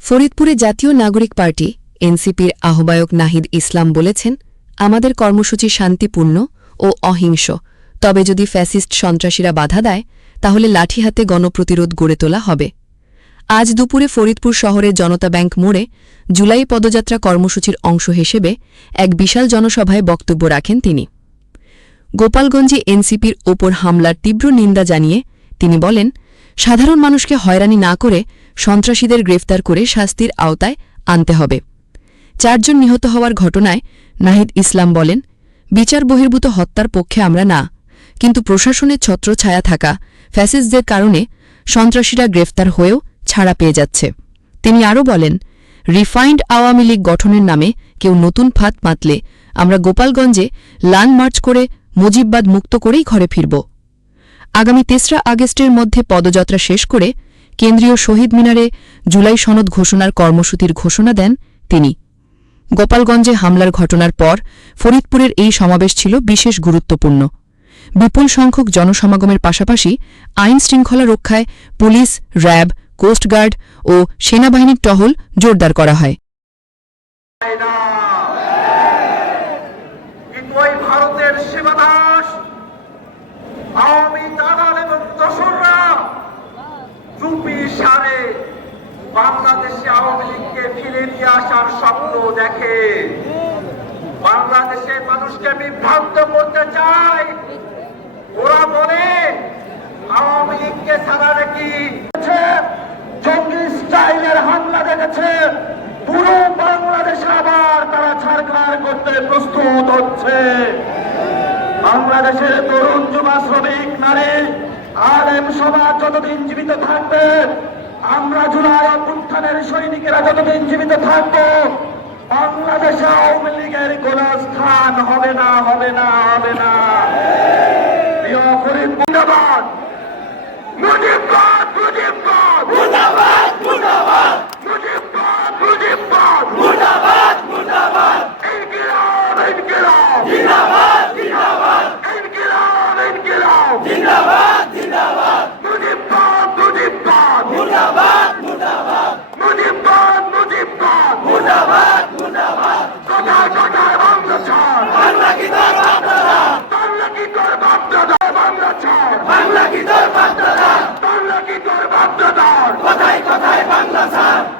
ফরিদপুরে জাতীয় নাগরিক পার্টি, এনসিপির আহ্বায়ক নাহিদ ইসলাম বলেছেন, আমাদের কর্মসূচি শান্তিপূর্ণ ও অহিংস। তবে যদি ফ্যাসিস্ট সন্ত্রাসীরা বাধা দেয়, তাহলে লাঠি হাতে গণপ্রতিরোধ গড়ে তোলা হবে। আজ দুপুরে ফরিদপুর শহরের জনতা ব্যাংক মোড়ে জুলাই পদযাত্রা কর্মসূচির অংশ হিসেবে এক বিশাল জনসভায় বক্তব্য রাখেন তিনি। গোপালগঞ্জে এনসিপির ওপর হামলার তীব্র নিন্দা জানিয়ে তিনি বলেন সাধারণ মানুষকে হয়রানি না করে সন্ত্রাসীদের গ্রেফতার করে শাস্তির আওতায় আনতে হবে। চারজন নিহত হওয়ার ঘটনায় নাহিদ ইসলাম বলেন, বিচার বহির্ভূত হত্যার পক্ষে আমরা না, কিন্তু প্রশাসনের ছত্রছায়া থাকা ফ্যাসিসদের কারণে সন্ত্রাসীরা গ্রেফতার হয়েও ছাড়া পেয়ে যাচ্ছে। তিনি আরও বলেন, রিফাইন্ড আওয়ামী লীগ গঠনের নামে কেউ নতুন ফাঁদ পাতলে আমরা গোপালগঞ্জে লান মার্চ করে মুজিববাদ মুক্ত করেই ঘরে ফিরব। আগামী তেসরা আগস্টের মধ্যে পদযাত্রা শেষ করে কেন্দ্রীয় শহীদ মিনারে জুলাই সনদ ঘোষণার কর্মসূচির ঘোষণা দেন তিনি। গোপালগঞ্জে হামলার ঘটনার পর ফরিদপুরের এই সমাবেশ ছিল বিশেষ গুরুত্বপূর্ণ। বিপুল সংখ্যক জনসমাগমের পাশাপাশি আইন শৃঙ্খলা রক্ষায় পুলিশ, র্যাব, কোস্টগার্ড ও সেনাবাহিনীর টহল জোরদার করা হয়। বাংলাদেশে আওয়ামী লীগকে ফিরে নিয়ে আসার স্বপ্ন দেখে। বাংলাদেশের মানুষকে বিভ্রান্ত করতে চায়। ওরা বলে, আওয়ামী লীগকে ছাড়া নাকি জঙ্গি স্টাইলের হামলা দেখেছে। পুরো বাংলাদেশে আবার তারা ছাড়খাড় করতে প্রস্তুত হচ্ছে। বাংলাদেশের তরুণ যুবা শ্রমিক, নারী, আলেম সমাজ যতদিন জীবিত থাকবে আমরা জুলাই অভ্যুত্থানের সৈনিকেরা যতদিন জীবিত থাকব, বাংলাদেশে আওয়ামী লীগের কোন স্থান হবে না হবে না হবে না। প্রিয় ফরিদ মুজিববাদ মুজিববাদ মুর্দাবাদ মুর্দাবাদ মুজিববাদ মুজিববাদ মুর্দাবাদ মুর্দাবাদ ইনকিলাব ইনকিলাব জিন্দাবাদ জিন্দাবাদ ইনকিলাব ইনকিলাব জিন্দাবাদ জিন্দাবাদ মুজিববাদ মুজিববাদ মুর্দাবাদ মুর্দাবাদ মুজিববাদ মুজিববাদ মুর্দাবাদ মুর্দাবাদ কোথায় কোথায় বাংলা ছাড় বাংলা কি তোর বাপদাদা বাংলা কি তোর বাপদাদা বাংলা ছাড় বাংলা কি তোর বাপদাদা বাংলা কি বাপদাদা কোথায় কোথায় বাংলা ছাড়